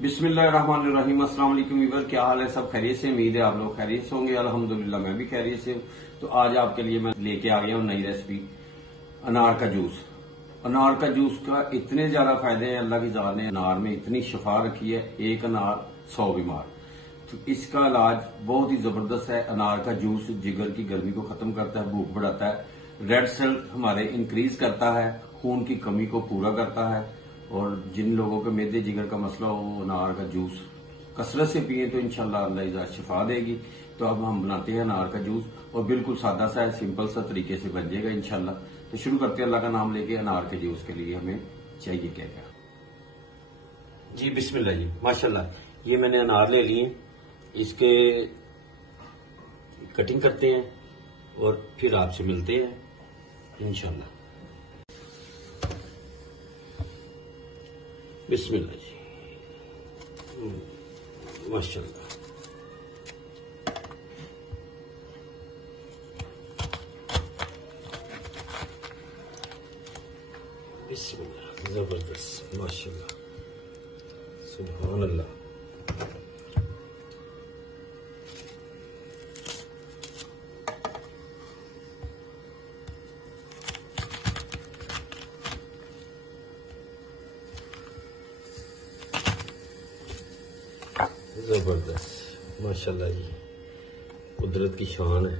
बिस्मिल्लाहिर्रहमानिर्रहीम। अस्सलाम वालेकुम वीवर, क्या हाल है? सब खैरियत से? उम्मीद है आप लोग खैरियत से होंगे। अल्हम्दुलिल्लाह मैं भी खैरियत से हूँ। तो आज आपके लिए मैं लेके आ गया हूँ नई रेसिपी, अनार का जूस। अनार का जूस का इतने ज्यादा फायदे हैं, अल्लाह की जान ने अनार में इतनी शफा रखी है, एक अनार 100 बीमार। तो इसका इलाज बहुत ही जबरदस्त है। अनार का जूस जिगर की गर्मी को खत्म करता है, भूख बढ़ाता है, रेड सेल हमारे इंक्रीज करता है, खून की कमी को पूरा करता है। और जिन लोगों के मेदे जिगर का मसला हो वो अनार का जूस कसरत से पिए तो इंशाल्लाह अल्लाह इज़्ज़त शिफा देगी। तो अब हम बनाते हैं अनार का जूस, और बिल्कुल सादा सा है, सिंपल सा तरीके से बन जाएगा इंशाल्लाह। तो शुरू करते हैं अल्लाह का नाम लेके। अनार के जूस के लिए हमें चाहिए क्या क्या? जी बिस्मिल्लाह जी, माशाल्लाह। ये मैंने अनार ले लिए, इसके कटिंग करते हैं और फिर आपसे मिलते हैं इंशाल्लाह। बिस्मिल्लाह जी, माशाल्लाह। बिस्मिल्लाह, जबरदस्त, माशाल्लाह, सुभान अल्लाह। जबरदस्त, माशाल्लाह जी, कुदरत की शान है।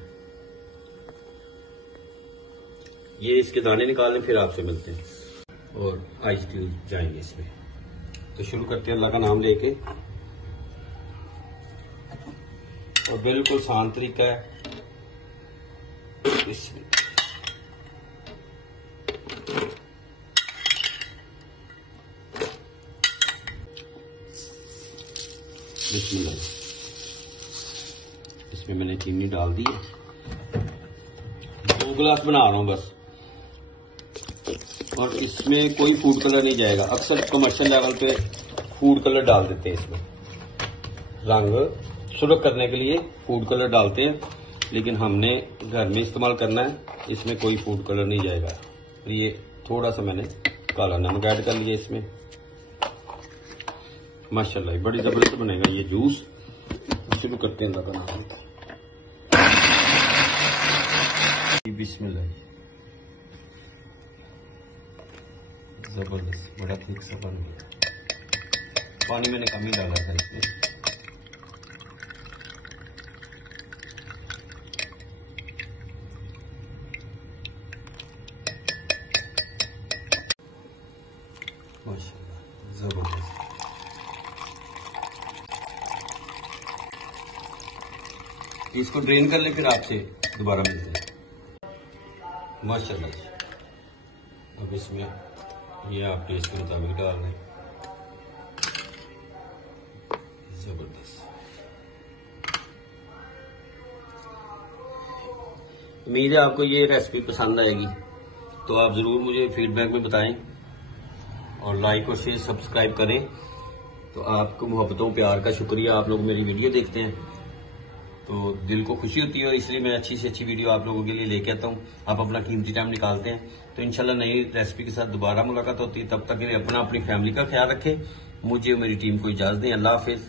ये इसके दाने निकाल लें, फिर आपसे मिलते हैं और आइस क्यूब जाएंगे इसमें। तो शुरू करते हैं अल्लाह का नाम लेके, और बिल्कुल आसान तरीका है। बिस्मिल्लाह, इसमें मैंने चीनी डाल दी है, 2 गिलास बना रहा हूं बस। और इसमें कोई फूड कलर नहीं जाएगा। अक्सर कमर्शियल लेवल पे फूड कलर डाल देते हैं, इसमें रंग सुर्ख करने के लिए फूड कलर डालते हैं, लेकिन हमने घर में इस्तेमाल करना है, इसमें कोई फूड कलर नहीं जाएगा। तो ये थोड़ा सा मैंने काला नमक ऐड कर लिया इसमें। माशाल्लाह बड़ी जबरदस्त बनेगा ये जूस। शुरू करते हैं अल्लाह का नाम। बिस्मिल्लाह, जबरदस्त, बड़ा ठीक सा बन गया। पानी मैंने कम ही डाला था इसमें। माशाल्लाह, जबरदस्त। इसको ड्रेन कर ले, फिर आपसे दोबारा मिलते हैं। माशाल्लाह जी, अब इसमें ये आप टेस्ट के मुताबिक डाल लें। जबरदस्त, उम्मीद है आपको ये रेसिपी पसंद आएगी। तो आप जरूर मुझे फीडबैक में बताएं और लाइक और शेयर सब्सक्राइब करें। तो आपको मोहब्बतों प्यार का शुक्रिया। आप लोग मेरी वीडियो देखते हैं तो दिल को खुशी होती है, और इसलिए मैं अच्छी से अच्छी वीडियो आप लोगों के लिए लेके आता हूँ। आप अपना कीमती टाइम निकालते हैं। तो इंशाल्लाह नई रेसिपी के साथ दोबारा मुलाकात होती है। तब तक अपनी फैमिली का ख्याल रखें। मुझे और मेरी टीम को इजाजत दें। अल्लाह हाफिज।